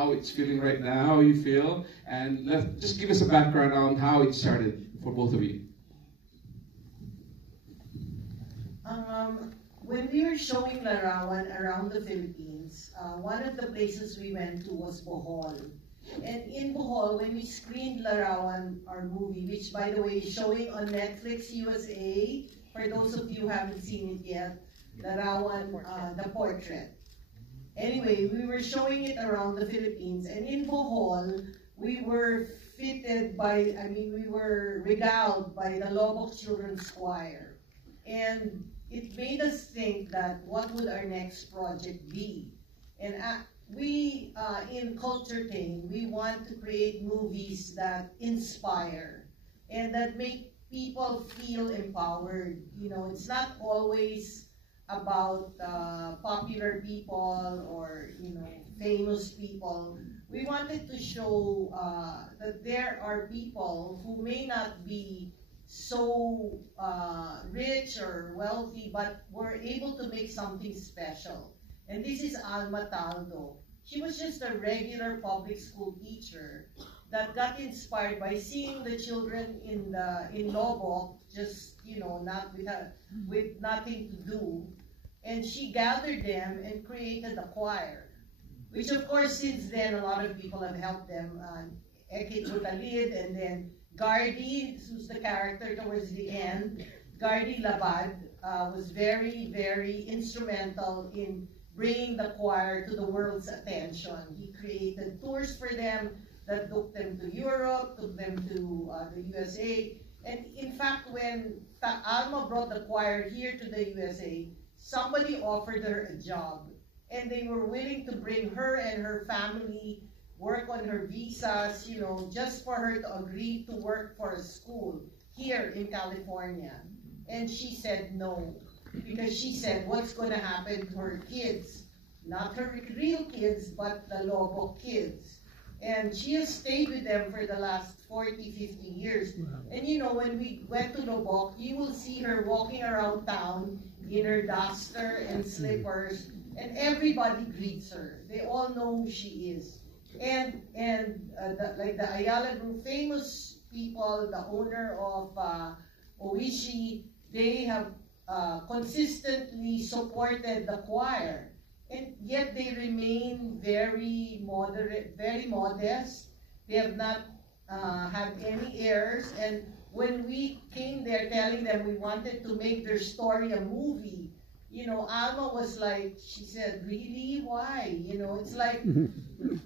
how it's feeling right now, how you feel, and just give us a background on how it started for both of you. When we were showing Larawan around the Philippines, one of the places we went to was Bohol. And in Bohol, when we screened Larawan, our movie, which by the way is showing on Netflix USA, for those of you who haven't seen it yet, Larawan, The Portrait. Anyway, we were showing it around the Philippines, and in Bohol, we were we were regaled by the Lobok Children's Choir. And it made us think that what would our next project be? And we, in Culture Thing, we want to create movies that inspire and that make people feel empowered. You know, it's not always about popular people or, you know, famous people. We wanted to show that there are people who may not be so rich or wealthy, but were able to make something special. And this is Alma Taldo. She was just a regular public school teacher that got inspired by seeing the children in Lobok, just, you know, not with nothing to do. And she gathered them and created a choir, which of course since then a lot of people have helped them. Eke Butalid, and then Gardy, who's the character towards the end, Gardy Labad, was very, very instrumental in bringing the choir to the world's attention. He created tours for them that took them to Europe, took them to the USA. And in fact, when Alma brought the choir here to the USA, somebody offered her a job. And they were willing to bring her and her family, work on her visas, you know, just for her to agree to work for a school here in California. And she said no, because she said, what's going to happen to her kids? Not her real kids, but the Lobok kids. And she has stayed with them for the last 40, 50 years. And you know, when we went to Lobok, you will see her walking around town in her duster and slippers, and everybody greets her. They all know who she is. And like the Ayala Group, famous people, the owner of Oishi, they have consistently supported the choir, and yet they remain very moderate, very modest. They have not had any heirs. And when we came there telling them we wanted to make their story a movie, you know, Alma was like, she said, really, why? You know, it's like,